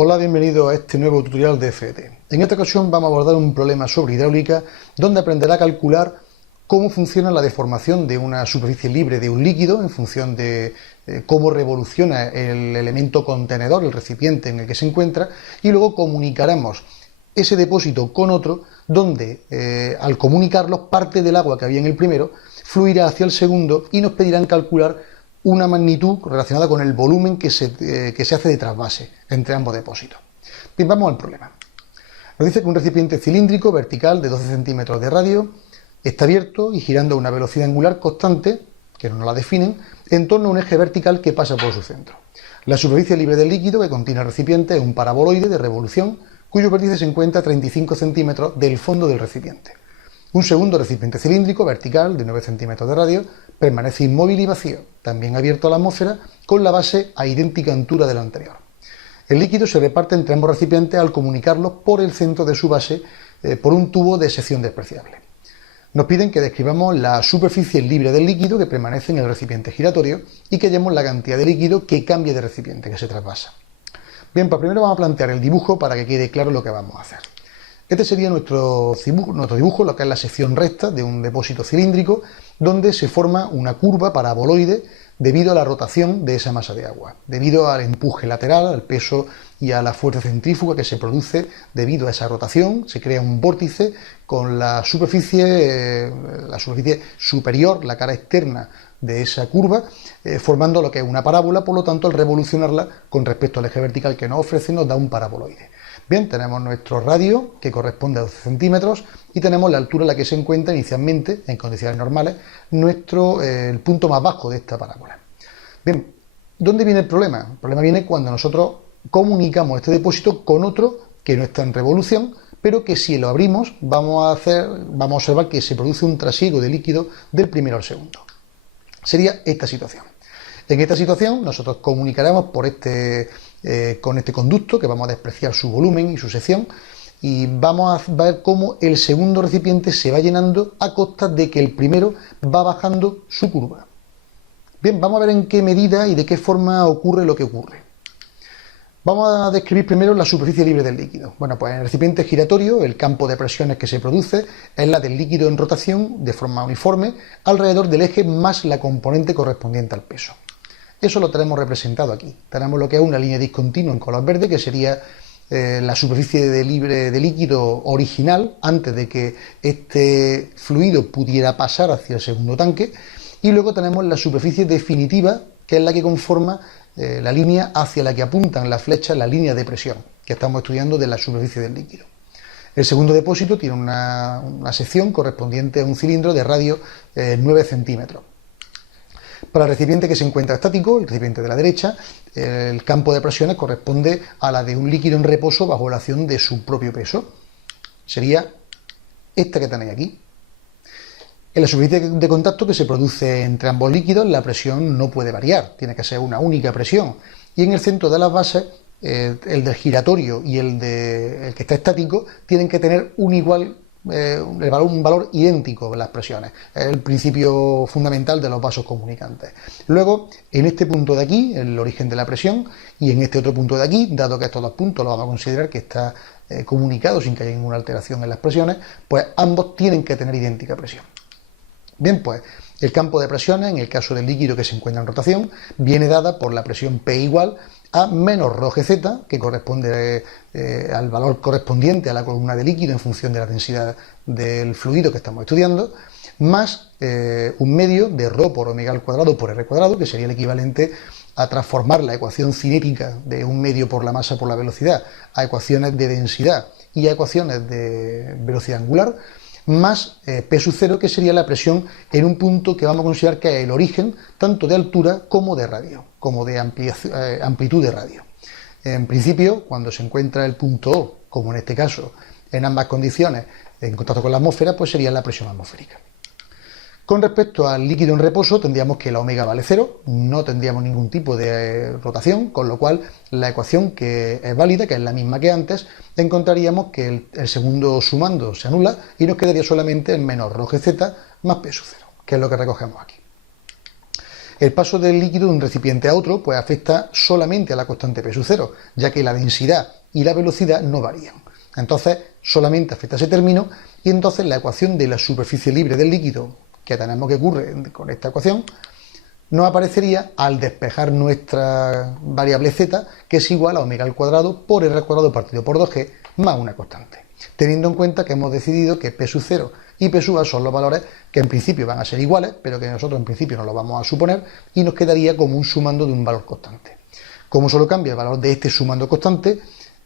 Hola, bienvenido a este nuevo tutorial de FET. En esta ocasión vamos a abordar un problema sobre hidráulica donde aprenderá a calcular cómo funciona la deformación de una superficie libre de un líquido en función de cómo revoluciona el elemento contenedor, el recipiente en el que se encuentra, y luego comunicaremos ese depósito con otro donde al comunicarlos parte del agua que había en el primero fluirá hacia el segundo y nos pedirán calcular una magnitud relacionada con el volumen que se hace de trasvase entre ambos depósitos. Bien, vamos al problema. Nos dice que un recipiente cilíndrico vertical de 12 centímetros de radio está abierto y girando a una velocidad angular constante, que no nos la definen, en torno a un eje vertical que pasa por su centro. La superficie libre del líquido que contiene el recipiente es un paraboloide de revolución cuyo vértice se encuentra a 35 centímetros del fondo del recipiente. Un segundo recipiente cilíndrico vertical de 9 centímetros de radio permanece inmóvil y vacío, también abierto a la atmósfera, con la base a idéntica altura de la anterior. El líquido se reparte entre ambos recipientes al comunicarlos por el centro de su base por un tubo de sección despreciable. Nos piden que describamos la superficie libre del líquido que permanece en el recipiente giratorio y que hallemos la cantidad de líquido que cambie de recipiente, que se trasvasa. Bien, pues primero vamos a plantear el dibujo para que quede claro lo que vamos a hacer. Este sería nuestro dibujo, lo que es la sección recta de un depósito cilíndrico, donde se forma una curva paraboloide debido a la rotación de esa masa de agua, debido al empuje lateral, al peso y a la fuerza centrífuga que se produce debido a esa rotación. Se crea un vórtice con la superficie superior, la cara externa de esa curva, formando lo que es una parábola. Por lo tanto, al revolucionarla con respecto al eje vertical que nos ofrece, nos da un paraboloide. Bien, tenemos nuestro radio, que corresponde a 12 centímetros, y tenemos la altura en la que se encuentra inicialmente, en condiciones normales, el punto más bajo de esta parábola. Bien, ¿dónde viene el problema? El problema viene cuando nosotros comunicamos este depósito con otro que no está en revolución, pero que si lo abrimos vamos a observar que se produce un trasiego de líquido del primero al segundo. Sería esta situación. En esta situación nosotros comunicaremos con este conducto, que vamos a despreciar su volumen y su sección, y vamos a ver cómo el segundo recipiente se va llenando a costa de que el primero va bajando su curva. Bien, vamos a ver en qué medida y de qué forma ocurre lo que ocurre. Vamos a describir primero la superficie libre del líquido. Bueno, pues en el recipiente giratorio el campo de presiones que se produce es la del líquido en rotación de forma uniforme alrededor del eje más la componente correspondiente al peso. Eso lo tenemos representado aquí. Tenemos lo que es una línea discontinua en color verde, que sería la superficie libre de líquido original, antes de que este fluido pudiera pasar hacia el segundo tanque. Y luego tenemos la superficie definitiva, que es la que conforma la línea hacia la que apuntan las flechas, la línea de presión, que estamos estudiando de la superficie del líquido. El segundo depósito tiene una sección correspondiente a un cilindro de radio 9 centímetros. Para el recipiente que se encuentra estático, el recipiente de la derecha, el campo de presiones corresponde a la de un líquido en reposo bajo la acción de su propio peso. Sería esta que tenéis aquí. En la superficie de contacto que se produce entre ambos líquidos, la presión no puede variar, tiene que ser una única presión. Y en el centro de las bases, el del giratorio y el que está estático, tienen que tener un valor idéntico de las presiones. Es el principio fundamental de los vasos comunicantes. Luego, en este punto de aquí, el origen de la presión, y en este otro punto de aquí, dado que estos dos puntos los vamos a considerar que está comunicado sin que haya ninguna alteración en las presiones, pues ambos tienen que tener idéntica presión. Bien, pues el campo de presiones, en el caso del líquido que se encuentra en rotación, viene dada por la presión P igual a menos ρgz, que corresponde al valor correspondiente a la columna de líquido en función de la densidad del fluido que estamos estudiando, más un medio de ρ por omega al cuadrado por r cuadrado, que sería el equivalente a transformar la ecuación cinética de un medio por la masa por la velocidad a ecuaciones de densidad y a ecuaciones de velocidad angular, más P sub 0, que sería la presión en un punto que vamos a considerar que es el origen tanto de altura como de radio, como de amplitud de radio. En principio, cuando se encuentra el punto O, como en este caso, en ambas condiciones, en contacto con la atmósfera, pues sería la presión atmosférica. Con respecto al líquido en reposo, tendríamos que la omega vale 0, no tendríamos ningún tipo de rotación, con lo cual la ecuación que es válida, que es la misma que antes, encontraríamos que el segundo sumando se anula y nos quedaría solamente el menos ρgz más P sub 0, que es lo que recogemos aquí. El paso del líquido de un recipiente a otro pues afecta solamente a la constante P sub 0, ya que la densidad y la velocidad no varían. Entonces solamente afecta a ese término y entonces la ecuación de la superficie libre del líquido que tenemos que ocurre con esta ecuación nos aparecería al despejar nuestra variable z, que es igual a omega al cuadrado por r al cuadrado partido por 2g más una constante. Teniendo en cuenta que hemos decidido que P sub 0 y P sub A son los valores que en principio van a ser iguales, pero que nosotros en principio no lo vamos a suponer, y nos quedaría como un sumando de un valor constante. Como solo cambia el valor de este sumando constante,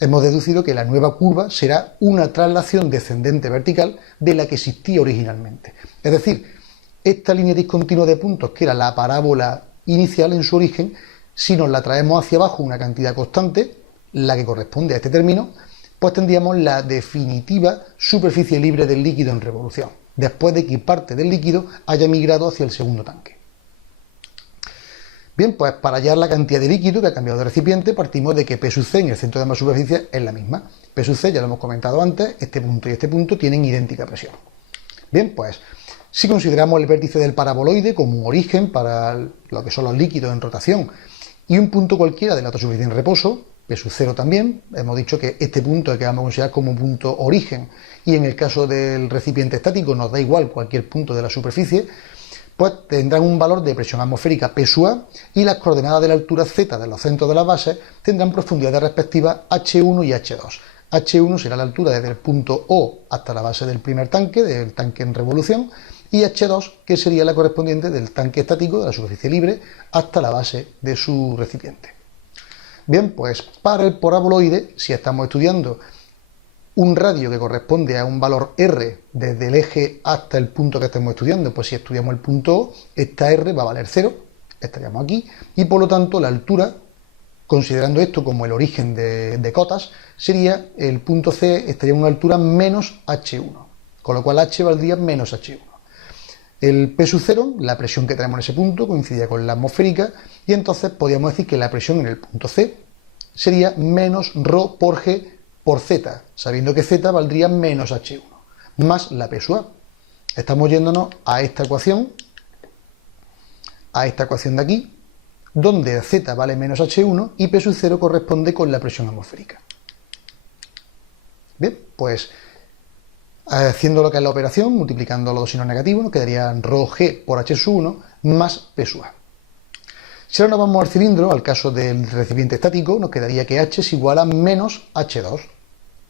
hemos deducido que la nueva curva será una traslación descendente vertical de la que existía originalmente. Es decir, esta línea discontinua de puntos, que era la parábola inicial en su origen, si nos la traemos hacia abajo una cantidad constante, la que corresponde a este término, pues tendríamos la definitiva superficie libre del líquido en revolución, después de que parte del líquido haya migrado hacia el segundo tanque. Bien, pues para hallar la cantidad de líquido que ha cambiado de recipiente, partimos de que P sub C en el centro de ambas superficies es la misma. P sub C, ya lo hemos comentado antes, este punto y este punto tienen idéntica presión. Bien, pues si consideramos el vértice del paraboloide como un origen para lo que son los líquidos en rotación y un punto cualquiera de la otra superficie en reposo, P sub 0 también, hemos dicho que este punto es que vamos a considerar como punto origen, y en el caso del recipiente estático nos da igual cualquier punto de la superficie, pues tendrán un valor de presión atmosférica P sub A, y las coordenadas de la altura Z de los centros de las bases tendrán profundidades respectivas H1 y H2. H1 será la altura desde el punto O hasta la base del primer tanque, del tanque en revolución, y H2, que sería la correspondiente del tanque estático, de la superficie libre, hasta la base de su recipiente. Bien, pues para el paraboloide, si estamos estudiando un radio que corresponde a un valor R desde el eje hasta el punto que estemos estudiando, pues si estudiamos el punto O, esta R va a valer 0, estaríamos aquí, y por lo tanto la altura, considerando esto como el origen de cotas, sería el punto C, estaría en una altura menos H1, con lo cual H valdría menos H1. El P sub 0, la presión que tenemos en ese punto, coincidía con la atmosférica, y entonces podríamos decir que la presión en el punto C sería menos ρ por G por Z, sabiendo que Z valdría menos H1, más la P sub A. Estamos yéndonos a esta ecuación de aquí, donde Z vale menos H1 y P sub 0 corresponde con la presión atmosférica. Bien, pues haciendo lo que es la operación, multiplicando los dos signos negativos, nos quedaría ρg por H sub 1 más P sub A. Si ahora nos vamos al cilindro, al caso del recipiente estático, nos quedaría que H es igual a menos H2.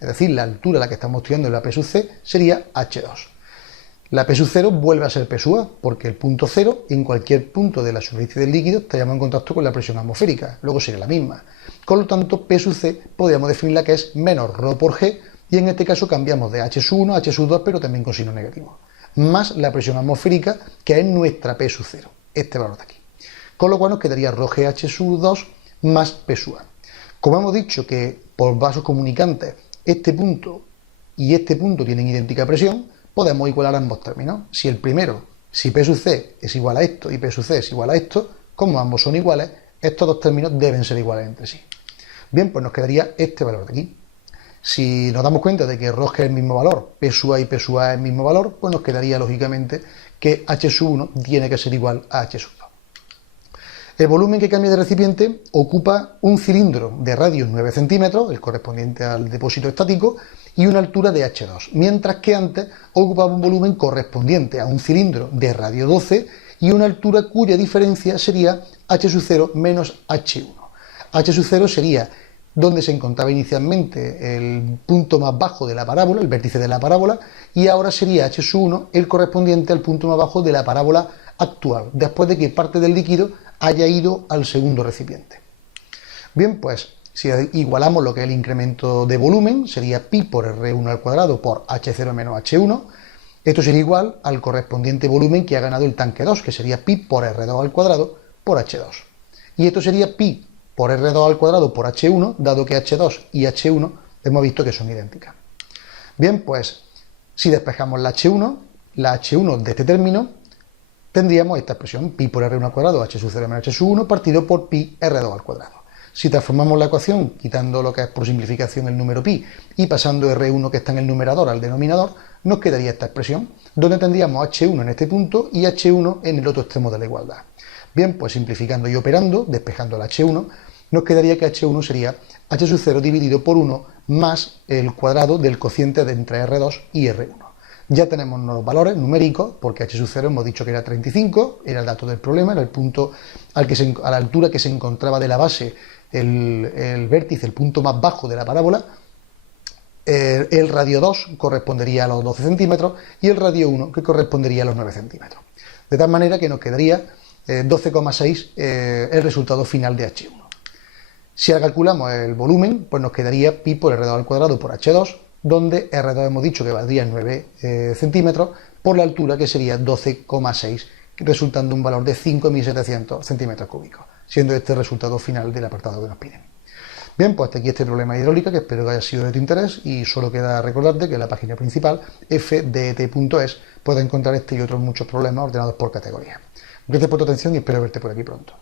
Es decir, la altura a la que estamos estudiando en la P sub C sería H2. La P sub 0 vuelve a ser P sub A, porque el punto 0, en cualquier punto de la superficie del líquido, estaríamos en contacto con la presión atmosférica, luego sería la misma. Con lo tanto, P sub C podríamos definirla que es menos ρ por G, y en este caso cambiamos de H sub 1 a H sub 2, pero también con signo negativo, más la presión atmosférica, que es nuestra P sub 0, este valor de aquí. Con lo cual nos quedaría ρg H sub 2 más P sub A. Como hemos dicho que por vasos comunicantes este punto y este punto tienen idéntica presión, podemos igualar ambos términos. Si el primero, si P sub C es igual a esto y P sub C es igual a esto, como ambos son iguales, estos dos términos deben ser iguales entre sí. Bien, pues nos quedaría este valor de aquí. Si nos damos cuenta de que ρg es el mismo valor, P sub A y P sub A es el mismo valor, pues nos quedaría lógicamente que H sub 1 tiene que ser igual a H sub 2. El volumen que cambia de recipiente ocupa un cilindro de radio 9 centímetros, el correspondiente al depósito estático, y una altura de H2, mientras que antes ocupaba un volumen correspondiente a un cilindro de radio 12 y una altura cuya diferencia sería H sub 0 menos H1. H sub 0 sería donde se encontraba inicialmente el punto más bajo de la parábola, el vértice de la parábola, y ahora sería H sub 1 el correspondiente al punto más bajo de la parábola actual, después de que parte del líquido haya ido al segundo recipiente. Bien, pues si igualamos lo que es el incremento de volumen, sería pi por R1 al cuadrado por H0 menos H1. Esto sería igual al correspondiente volumen que ha ganado el tanque 2, que sería pi por R2 al cuadrado por H2. Y esto sería pi por R2 al cuadrado por H1, dado que H2 y H1 hemos visto que son idénticas. Bien, pues si despejamos la H1 de este término, tendríamos esta expresión, pi por R1 al cuadrado, H sub 0 menos H sub 1, partido por pi R2 al cuadrado. Si transformamos la ecuación, quitando lo que es por simplificación el número pi y pasando R1 que está en el numerador al denominador, nos quedaría esta expresión, donde tendríamos H1 en este punto y H1 en el otro extremo de la igualdad. Bien, pues simplificando y operando, despejando el H1, nos quedaría que H1 sería H sub 0 dividido por 1 más el cuadrado del cociente de entre R2 y R1. Ya tenemos los valores numéricos, porque H sub 0 hemos dicho que era 35, era el dato del problema, era el punto a la altura que se encontraba de la base el vértice, el punto más bajo de la parábola. El radio 2 correspondería a los 12 centímetros y el radio 1 que correspondería a los 9 centímetros. De tal manera que nos quedaría 12,6 el resultado final de H1. Si ahora calculamos el volumen, pues nos quedaría pi por R2 al cuadrado por H2, donde R2 hemos dicho que valdría 9 centímetros, por la altura que sería 12,6, resultando un valor de 5.700 centímetros cúbicos, siendo este el resultado final del apartado que nos piden. Bien, pues hasta aquí este problema de hidráulica, que espero que haya sido de tu interés, y solo queda recordarte que en la página principal, fdet.es, puedes encontrar este y otros muchos problemas ordenados por categoría. Gracias por tu atención y espero verte por aquí pronto.